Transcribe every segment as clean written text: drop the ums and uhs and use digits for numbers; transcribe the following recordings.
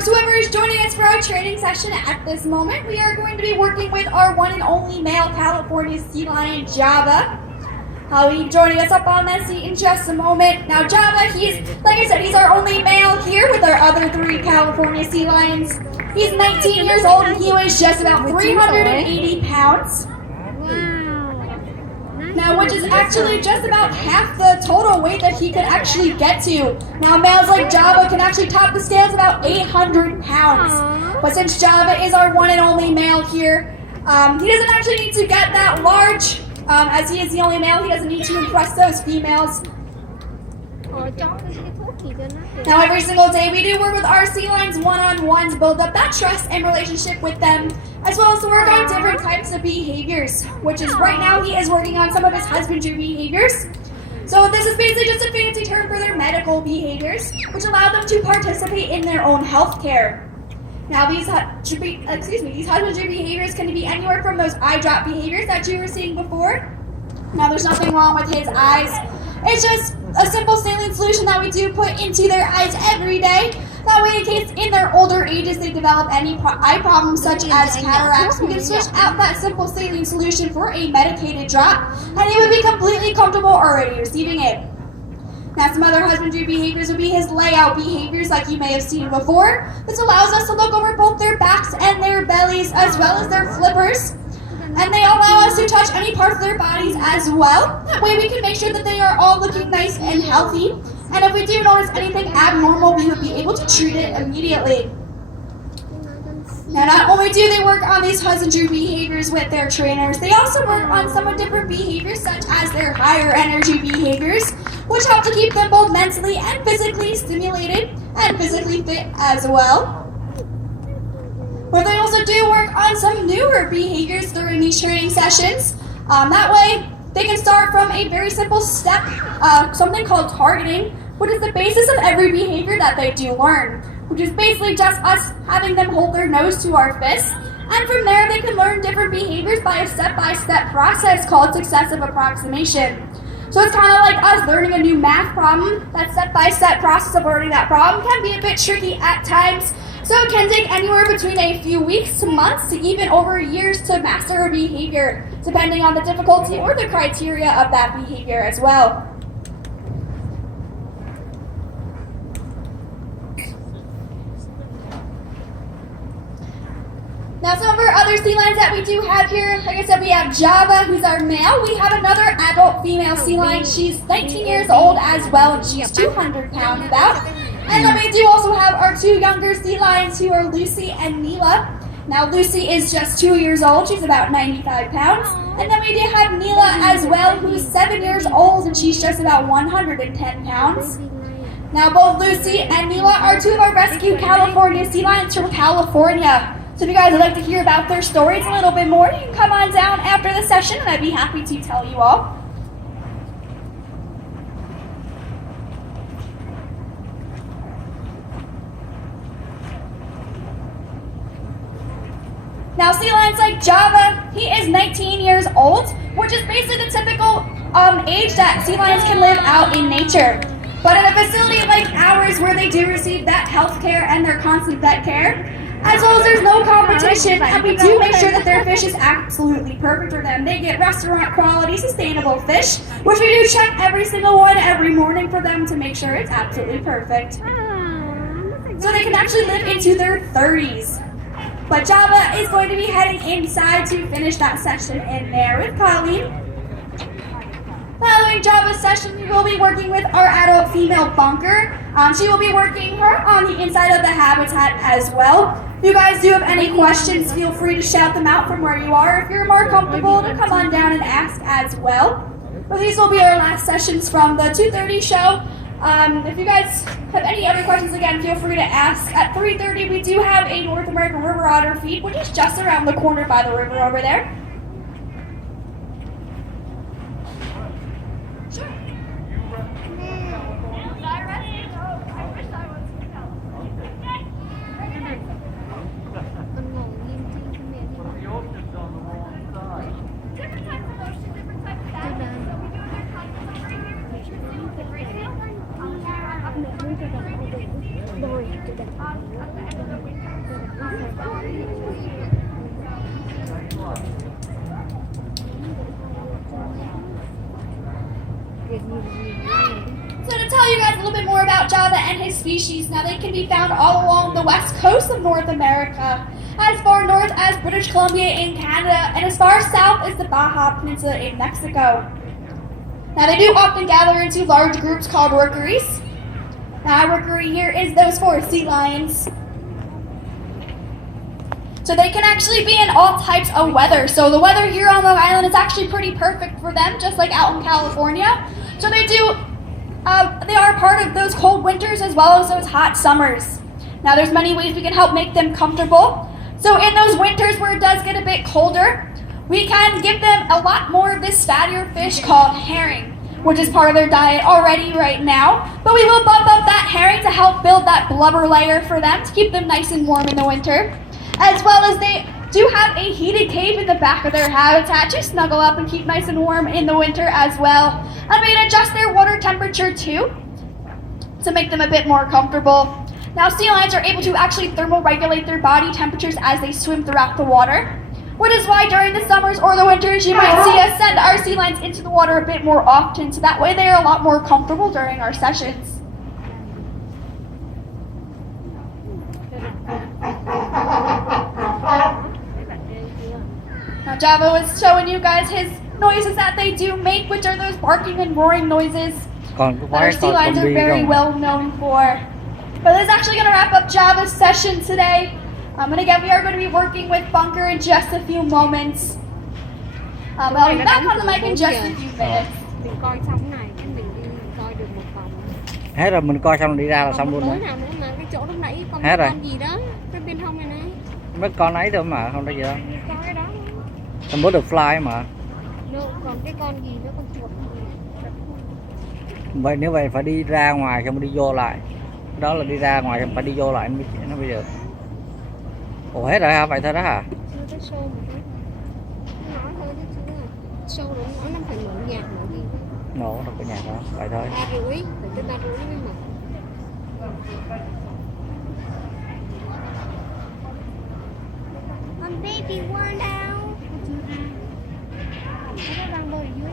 folks, whoever is joining us for our training session at this moment, we are going to be working with our one and only male California sea lion, Java. He'll be joining us up on that seat in just a moment. Now, Java, like I said, he's our only male here with our other 3 California sea lions. He's 19 years old and he weighs just about 380 pounds. Now, which is actually just about half the total weight that he could actually get to. Now, males like Java can actually top the scales about 800 pounds. But since Java is our one and only male here, he doesn't actually need to get that large. As he is the only male, he doesn't need to impress those females. Now, every single day we do work with our sea lions one-on-one to build up that trust and relationship with them, as well as to work on different types of behaviors, which is right now he is working on some of his husbandry behaviors. So this is basically just a fancy term for their medical behaviors, which allow them to participate in their own health care. Now, these husbandry behaviors can be anywhere from those eye drop behaviors that you were seeing before. Now, there's nothing wrong with his eyes. It's just a simple saline solution that we do put into their eyes every day. That way, in case in their older ages they develop any eye problems such as cataracts, we can switch out that simple saline solution for a medicated drop, and he would be completely comfortable already receiving it. Now, some other husbandry behaviors would be his layout behaviors like you may have seen before. This allows us to look over both their backs and their bellies as well as their flippers. And they allow us to touch any parts of their bodies as well. That way we can make sure that they are all looking nice and healthy. And if we do notice anything abnormal, we would be able to treat it immediately. Now, not only do they work on these husbandry behaviors with their trainers, they also work on some different behaviors such as their higher energy behaviors, which help to keep them both mentally and physically stimulated and physically fit as well. But they also do work on some newer behaviors during these training sessions. That way, they can start from a very simple step, something called targeting, which is the basis of every behavior that they do learn, which is basically just us having them hold their nose to our fist. And from there, they can learn different behaviors by a step-by-step process called successive approximation. So it's kind of like us learning a new math problem. That step-by-step process of learning that problem can be a bit tricky at times. So it can take anywhere between a few weeks to months to even over years to master a behavior, depending on the difficulty or the criteria of that behavior as well. Now, some of our other sea lions that we do have here, like I said, we have Java, who's our male. We have another adult female sea lion. She's 19 years old as well, and she's 200 pounds about. And then we do also have our 2 younger sea lions who are Lucy and Neela. Now, Lucy is just 2 years old. She's about 95 pounds. And then we do have Neela as well, who's 7 years old, and she's just about 110 pounds. Now, both Lucy and Neela are 2 of our rescued California sea lions from California. So if you guys would like to hear about their stories a little bit more, you can come on down after the session, and I'd be happy to tell you all. Now, sea lions like Java, he is 19 years old, which is basically the typical age that sea lions can live out in nature. But in a facility like ours, where they do receive that health care and their constant vet care, as well as there's no competition, and we do make sure that their fish is absolutely perfect for them. They get restaurant quality, sustainable fish, which we do check every single one every morning for them to make sure it's absolutely perfect. So they can actually live into their 30s. But Java is going to be heading inside to finish that session in there with Colleen. Following Java's session, we will be working with our adult female bunker. She will be working her on the inside of the habitat as well. If you guys do have any questions, feel free to shout them out from where you are. If you're more comfortable, to come on down and ask as well. But these will be our last sessions from the 2:30 show. If you guys have any other questions, again, feel free to ask. At 3:30, we do have a North American river otter feed, which is just around the corner by the river over there. Sure. Rồi, So to tell you guys a little bit more about Java and his species, now they can be found all along the west coast of North America, as far north as British Columbia in Canada, and as far south as the Baja Peninsula in Mexico. Now they do often gather into large groups called rookeries. Now our rookery here is those 4 sea lions. So they can actually be in all types of weather. So the weather here on Long Island is actually pretty perfect for them, just like out in California. So they are part of those cold winters as well as those hot summers. Now there's many ways we can help make them comfortable. So in those winters where it does get a bit colder, we can give them a lot more of this fattier fish called herring, which is part of their diet already right now. But we will bump up that herring to help build that blubber layer for them to keep them nice and warm in the winter. As well as they do have a heated cave in the back of their habitat to snuggle up and keep nice and warm in the winter as well. And we can adjust their water temperature too to make them a bit more comfortable. Now sea lions are able to actually thermoregulate their body temperatures as they swim throughout the water, which is why during the summers or the winters you might see us send our sea lions into the water a bit more often, so that way they are a lot more comfortable during our sessions. Now Java was showing you guys his noises that they do make, which are those barking and roaring noises that our sea lions are very well known for. But that's actually going to wrap up Java's session today. And again, we are going to be working with Bunker in just a few moments. I'll be back on the mic in just a few minutes. Mình coi xong cái này, cái mình đi coi được một vòng. Hết rồi, mình coi xong đi ra là xong luôn rồi. rồi. Nào nữa mà cái chỗ lúc nãy con Hết rồi. con gì đó, cái bên hông này nè. Mấy con ấy thôi mà, không có gì đâu. Coi cái đó. Con butterfly mà. Còn cái con gì nữa, con chuột. Vậy nếu vậy phải đi ra ngoài xong đi vô lại. Đó là đi ra ngoài xong phải đi vô lại nó bây giờ. Ủa hết rồi hả? Vậy thôi đó hả? Chưa tới show mà thôi. Nói thôi chứ chưa. Show đúng nói 5 phải mở nhạc mở gì. Nổ đâu có nhạc đó, vậy thôi. 3 rưỡi, phải tới 3 rưỡi mới mở. Con baby one now. Nó đang bơi ở dưới.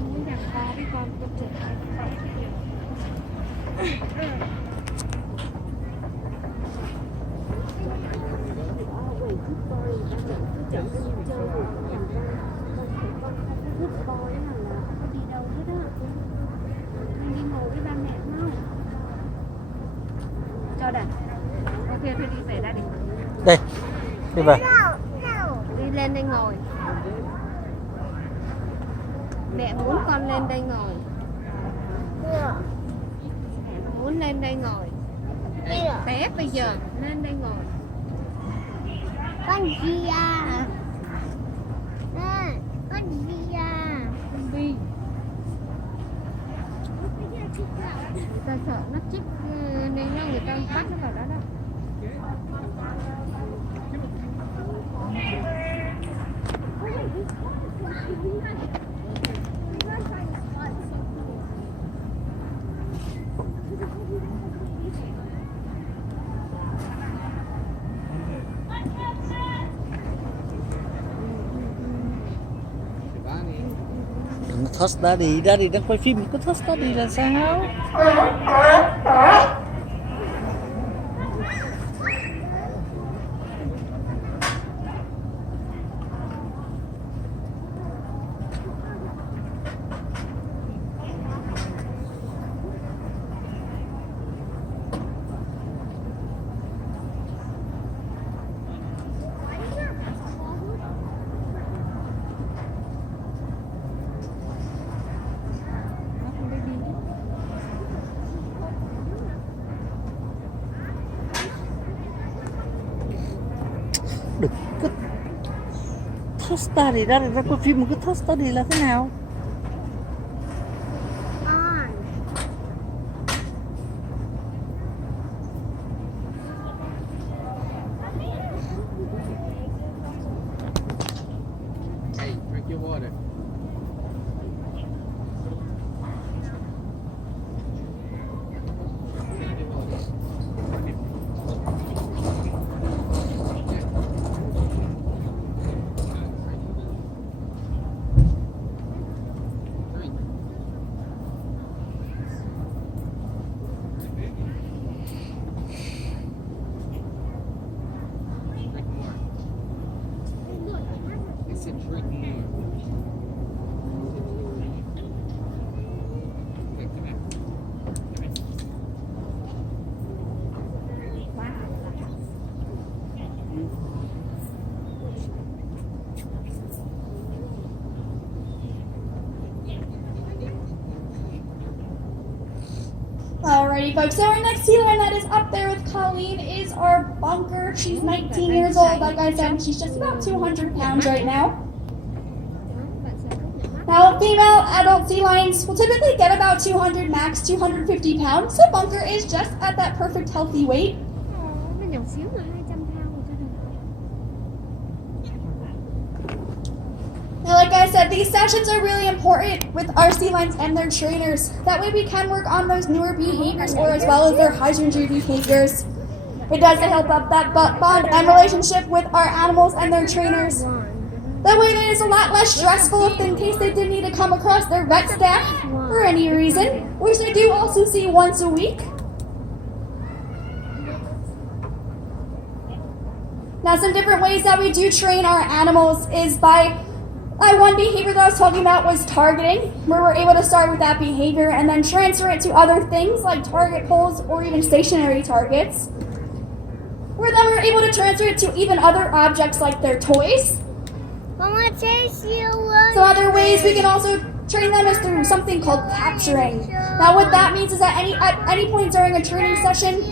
Muốn nhạc to với con chuột. Cho đây. Ok, thôi đi về gia đình. Đây, đi về. Đi lên đây ngồi. Mẹ muốn con lên đây ngồi. Muốn lên đây ngồi. Té bây giờ lên đây ngồi. Con gì à? Con gì à? Con Bi. Người ta sợ nó chích nên người ta bắt nó vào đó đó. Đừng có touch daddy, daddy đang quay phim, có touch daddy là sao? Đừng có touch daddy, daddy đang quay phim, cứ touch daddy là thế nào? Hey, drink your water. Alrighty, folks. So our next sea lion that is up there with Colleen is our Bunker. She's 19 years old. Like I said, she's just about 200 pounds right now. Now, female adult sea lions will typically get about 200 max, 250 pounds. So Bunker is just at that perfect healthy weight. Nó nhỏ xíu là 200 pound rồi thôi. Now, like I said, these sessions are really important with our sea lions and their trainers. That way we can work on those newer behaviors or as well as their husbandry behaviors. It does help up that bond and relationship with our animals and their trainers. That way it is a lot less stressful if in case they did need to come across their vet staff for any reason, which they do also see once a week. Now, some different ways that we do train our animals is by one behavior that I was talking about was targeting, where we're able to start with that behavior and then transfer it to other things like target poles or even stationary targets. Where then we're able to transfer it to even other objects like their toys. Mama, chase you. So other ways we can also train them is through something called capturing. Now what that means is that at any point during a training session,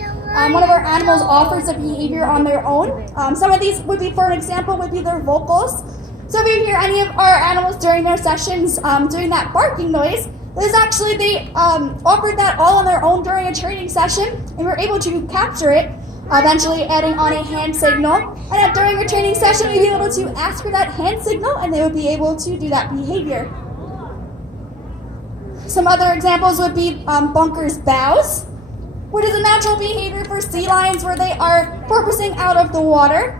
one of our animals offers a behavior on their own. Some of these would be, for an example, would be their vocals. So if you hear any of our animals during their sessions doing that barking noise, this is actually they offered that all on their own during a training session, and we're able to capture it, eventually adding on a hand signal. And during a training session, we'd be able to ask for that hand signal, and they would be able to do that behavior. Some other examples would be Bunker's bows, which is a natural behavior for sea lions where they are porpoising out of the water.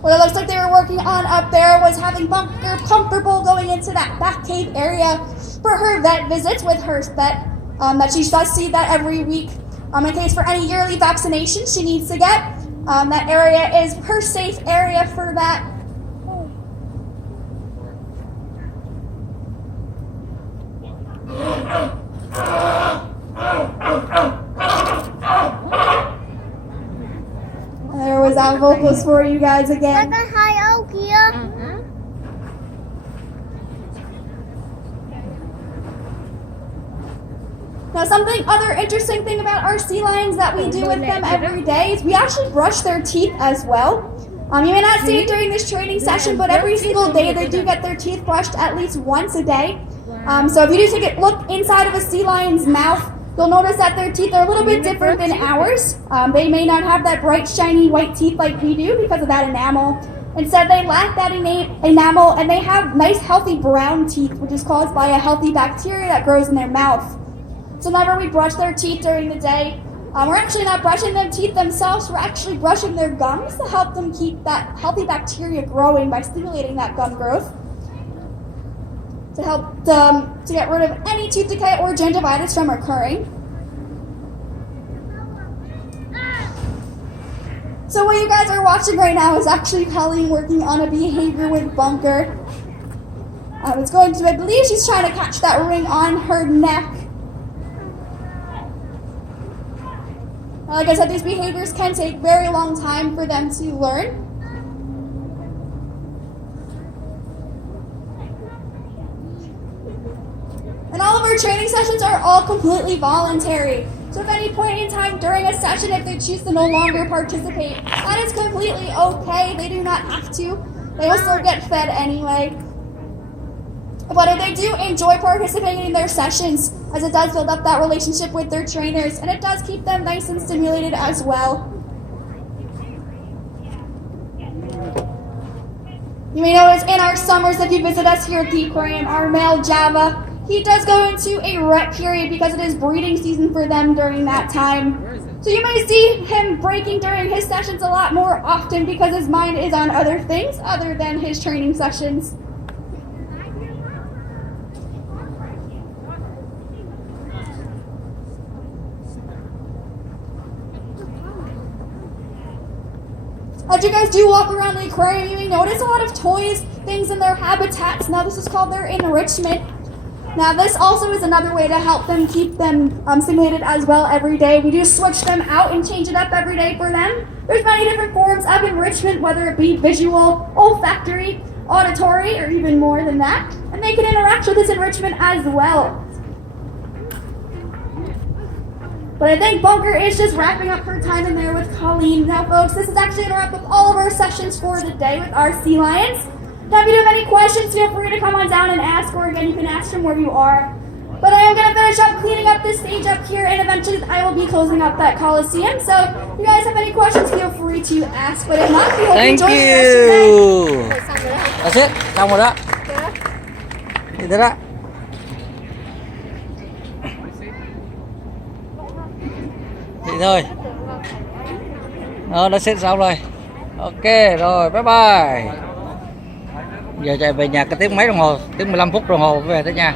What it looks like they were working on up there was having Bunker comfortable going into that back cave area for her vet visits with her vet, that she does see that every week. In case for any yearly vaccination she needs to get. That area is her safe area for that. There was our vocals for you guys again. Có hai ô kia. Now, other interesting thing about our sea lions that we do with them every day is we actually brush their teeth as well. You may not see it during this training session, but every single day they do get their teeth brushed at least once a day. So if you do take a look inside of a sea lion's mouth, you'll notice that their teeth are a little bit different than ours. They may not have that bright, shiny white teeth like we do because of that enamel. Instead, they lack that enamel and they have nice, healthy brown teeth, which is caused by a healthy bacteria that grows in their mouth. So whenever we brush their teeth during the day, we're actually not brushing their teeth themselves, we're actually brushing their gums to help them keep that healthy bacteria growing by stimulating that gum growth. To help them to get rid of any tooth decay or gingivitis from occurring. So what you guys are watching right now is actually Colleen working on a behavior with Bunker. It's going to, I believe she's trying to catch that ring on her neck. Like I said, these behaviors can take very long time for them to learn. And all of our training sessions are all completely voluntary. So if at any point in time during a session, if they choose to no longer participate, that is completely okay. They do not have to. They will still get fed anyway. But if they do enjoy participating in their sessions, as it does build up that relationship with their trainers, and it does keep them nice and stimulated as well. You may notice in our summers, if you visit us here at the aquarium, our male Java, he does go into a rut period because it is breeding season for them during that time. So you may see him breaking during his sessions a lot more often because his mind is on other things other than his training sessions. As you guys do walk around the aquarium, you may notice a lot of toys, things in their habitats. Now this is called their enrichment. Now this also is another way to help them keep them stimulated as well every day. We do switch them out and change it up every day for them. There's many different forms of enrichment, whether it be visual, olfactory, auditory, or even more than that. And they can interact with this enrichment as well. But I think Bunker is just wrapping up her time in there with Colleen. Now, folks, this is actually going to wrap up all of our sessions for the day with our Sea Lions. Now, if you have any questions, feel free to come on down and ask, or again, you can ask from where you are. But I am going to finish up cleaning up this stage up here, and eventually I will be closing up that Coliseum. So, if you guys have any questions, feel free to ask. But if not, we hope you Thank enjoy the rest of your day. you. Rồi xong rồi đó hả? That's it. Xong rồi đó. Chưa đó? Như thế đó. Vậy thôi. Đã xếp xong rồi. Ok rồi, bye bye. Giờ chạy về nhà cái tiếng mấy đồng hồ, tiếng 15 phút đồng hồ về tới nhà.